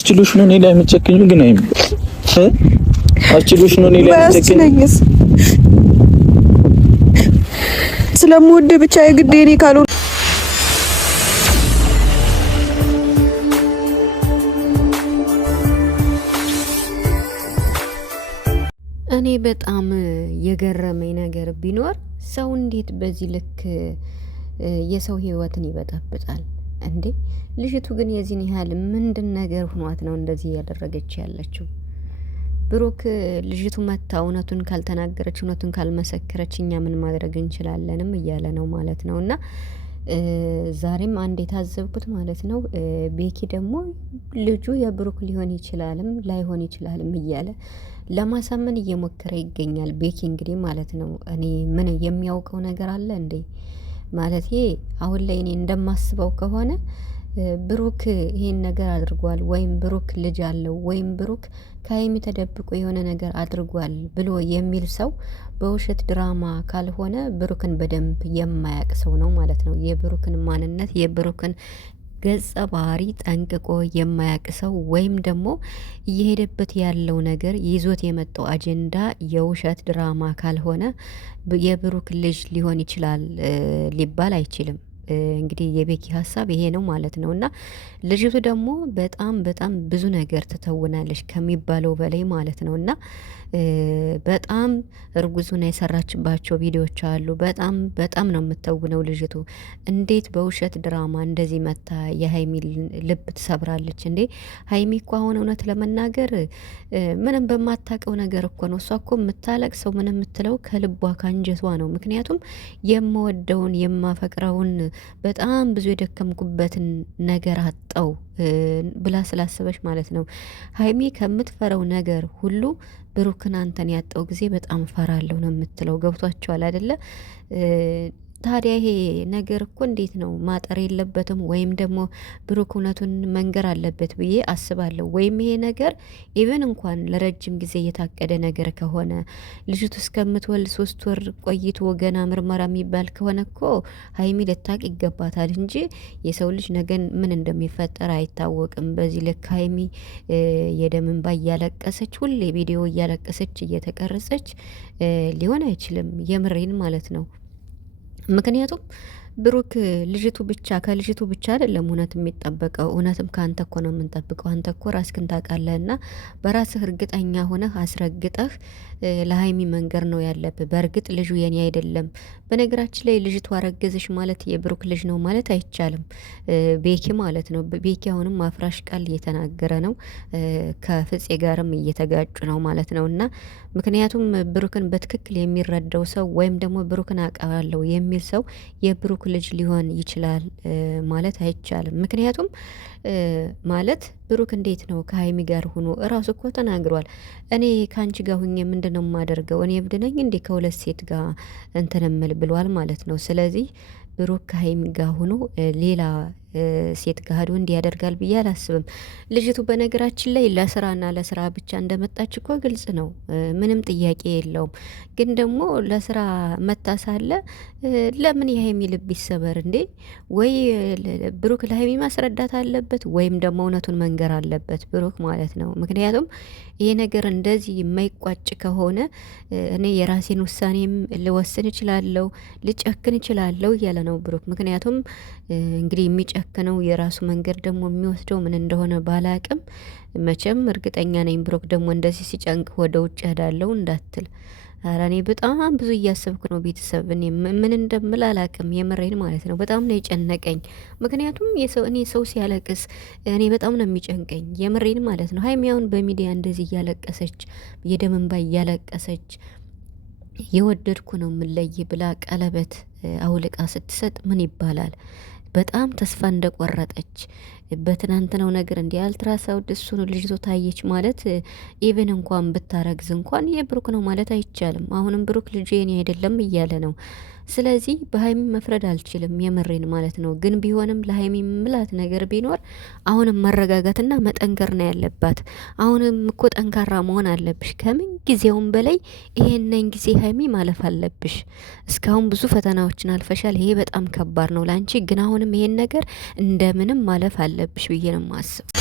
አስችሎሽ ነው እኔ ላይ የምትጨክኙ? ግን አይም አስችሎሽ ነው እኔ ላይ የምትጨክኙ? ስለምወድ ብቻ የግድ እኔ ካልሆነ እኔ በጣም የገረመኝ ነገር ቢኖር ሰው እንዴት በዚህ ልክ የሰው ህይወትን ይበጠብጣል እንዴ? ልጅቱ ግን የዚህን ያህል ምንድን ነገር ሆኗት ነው እንደዚህ እያደረገች ያለችው? ብሩክ ልጅቱ መታ እውነቱን ካልተናገረች እውነቱን ካልመሰከረች እኛ ምን ማድረግ እንችላለንም እያለ ነው ማለት ነው። እና ዛሬም አንድ የታዘብኩት ማለት ነው ቤኪ ደግሞ ልጁ የብሩክ ሊሆን ይችላልም ላይሆን ይችላልም እያለ ለማሳመን እየሞከረ ይገኛል። ቤኪ እንግዲህ ማለት ነው እኔ ምን የሚያውቀው ነገር አለ እንዴ? ማለት አሁን ላይ እኔ እንደማስበው ከሆነ ብሩክ ይሄን ነገር አድርጓል ወይም ብሩክ ልጅ አለው ወይም ብሩክ ከሀይሚ ተደብቆ የሆነ ነገር አድርጓል ብሎ የሚል ሰው በውሸት ድራማ ካልሆነ ብሩክን በደንብ የማያውቅ ሰው ነው ማለት ነው። የብሩክን ማንነት የብሩክን ገጸ ባህሪ ጠንቅቆ የማያውቅ ሰው ወይም ደግሞ እየሄደበት ያለው ነገር ይዞት የመጣው አጀንዳ የውሸት ድራማ ካልሆነ የብሩክ ልጅ ሊሆን ይችላል ሊባል አይችልም። እንግዲህ የቤኪ ሀሳብ ይሄ ነው ማለት ነው። እና ልጅቱ ደግሞ በጣም በጣም ብዙ ነገር ትተውናለች ከሚባለው በላይ ማለት ነው። እና በጣም እርጉዙና የሰራችባቸው ቪዲዮዎች አሉ። በጣም በጣም ነው የምትተውነው ልጅቱ። እንዴት በውሸት ድራማ እንደዚህ መታ የሀይሚ ልብ ትሰብራለች እንዴ? ሀይሚ እኮ አሁን እውነት ለመናገር ምንም በማታውቀው ነገር እኮ ነው እሷ እኮ የምታለቅሰው ምን የምትለው ከልቧ ከአንጀቷ ነው። ምክንያቱም የምወደውን የማፈቅረውን በጣም ብዙ የደከምኩበትን ነገር አጣው ብላ ስላሰበች ማለት ነው። ሀይሚ ከምትፈረው ነገር ሁሉ ብሩክን አንተን ያጣው ጊዜ በጣም ፈራለሁ ነው የምትለው። ገብቷቸዋል አይደለ? ታዲያ ይሄ ነገር እኮ እንዴት ነው ማጠር የለበትም ወይም ደግሞ ብሩክ እውነቱን መንገር አለበት ብዬ አስባለሁ። ወይም ይሄ ነገር ኢቨን እንኳን ለረጅም ጊዜ የታቀደ ነገር ከሆነ ልጅቱ እስከምትወልድ 3 ወር ቆይቶ ገና ምርመራ የሚባል ከሆነ እኮ ሀይሚ ልታቅ ይገባታል እንጂ የሰው ልጅ ነገን ምን እንደሚፈጠር አይታወቅም። በዚህ ልክ ሀይሚ የደም እንባ እያለቀሰች ሁሌ ቪዲዮ እያለቀሰች እየተቀረጸች ሊሆን አይችልም። የምሬን ማለት ነው። ምክንያቱም ብሩክ ልጅቱ ብቻ ከልጅቱ ብቻ አይደለም እውነት የሚጠበቀው። እውነትም ከአንተ እኮ ነው የምንጠብቀው። አንተ እኮ ራስህን ታውቃለህና በራስህ እርግጠኛ ሆነህ አስረግጠህ ለሀይሚ መንገር ነው ያለብህ። በእርግጥ ልጁ የኔ አይደለም። በነገራችን ላይ ልጅቷ አረገዘሽ ማለት የብሩክ ልጅ ነው ማለት አይቻልም። ቤኪ ማለት ነው። ቤኪ አሁንም አፍራሽ ቃል እየተናገረ ነው። ከፍፄ ጋርም እየተጋጩ ነው ማለት ነው። እና ምክንያቱም ብሩክን በትክክል የሚረዳው ሰው ወይም ደግሞ ብሩክን አውቃለሁ የሚል ሰው የብሩክ ልጅ ሊሆን ይችላል ማለት አይቻልም። ምክንያቱም ማለት ብሩክ እንዴት ነው ከሀይሚ ጋር ሆኖ እራሱ እኮ ተናግሯል። እኔ ከአንቺ ጋር ሁኜ ምንድነው የማደርገው? እኔ እብድ ነኝ እንዴ ከሁለት ሴት ጋር እንትን እምል ብሏል ማለት ነው። ስለዚህ ብሩክ ከሀይሚ ጋር ሆኖ ሌላ ሴት ጋር ሄዶ እንዲህ ያደርጋል ብዬ አላስብም። ልጅቱ በነገራችን ላይ ለስራና ለስራ ብቻ እንደመጣች እኮ ግልጽ ነው፣ ምንም ጥያቄ የለውም። ግን ደግሞ ለስራ መታ ሳለ ለምን የሀይሚ ልብ ይሰበር እንዴ? ወይ ብሩክ ለሀይሚ ማስረዳት አለበት ወይም ደግሞ እውነቱን መንገር አለበት ብሩክ ማለት ነው። ምክንያቱም ይሄ ነገር እንደዚህ የማይቋጭ ከሆነ እኔ የራሴን ውሳኔም ልወስን እችላለሁ፣ ልጨክን እችላለሁ እያለ ነው ብሩክ። ምክንያቱም እንግዲህ የሚጨክነው የራሱ መንገድ ደግሞ የሚወስደው ምን እንደሆነ ባላቅም መቼም እርግጠኛ ነኝ ብሩክ ደግሞ እንደዚህ ሲጨንቅ ወደ ውጭ ሄዳለሁ እንዳትል። ኧረ እኔ በጣም ብዙ እያሰብኩ ነው ቤተሰብ። እኔ ምን እንደምል አላቅም፣ የምሬን ማለት ነው። በጣም ነው የጨነቀኝ። ምክንያቱም እኔ ሰው ሲያለቅስ እኔ በጣም ነው የሚጨንቀኝ፣ የምሬን ማለት ነው። ሀይሚ አሁን በሚዲያ እንደዚህ እያለቀሰች የደም እንባ እያለቀሰች የወደድኩ ነው የምለይ ብላ ቀለበት አውልቃ ስትሰጥ ምን ይባላል? በጣም ተስፋ እንደቆረጠች በትናንትናው ነገር እንዲ አልትራሳውድ እሱን ልጅቶ ታየች ማለት ኢቨን እንኳን ብታረግዝ እንኳን የብሩክ ነው ማለት አይቻልም። አሁንም ብሩክ ልጅ የኔ አይደለም እያለ ነው። ስለዚህ በሀይሚ መፍረድ አልችልም፣ የምሬን ማለት ነው። ግን ቢሆንም ለሀይሚ ምላት ነገር ቢኖር አሁንም መረጋጋትና መጠንከር ነው ያለባት። አሁንም እኮ ጠንካራ መሆን አለብሽ። ከምን ጊዜውም በላይ ይሄንን ጊዜ ሀይሚ ማለፍ አለብሽ። እስካሁን ብዙ ፈተናዎችን አልፈሻል። ይሄ በጣም ከባድ ነው ላንቺ። ግን አሁንም ይሄን ነገር እንደምንም ማለፍ አለብሽ ብዬ ነው የማስበው።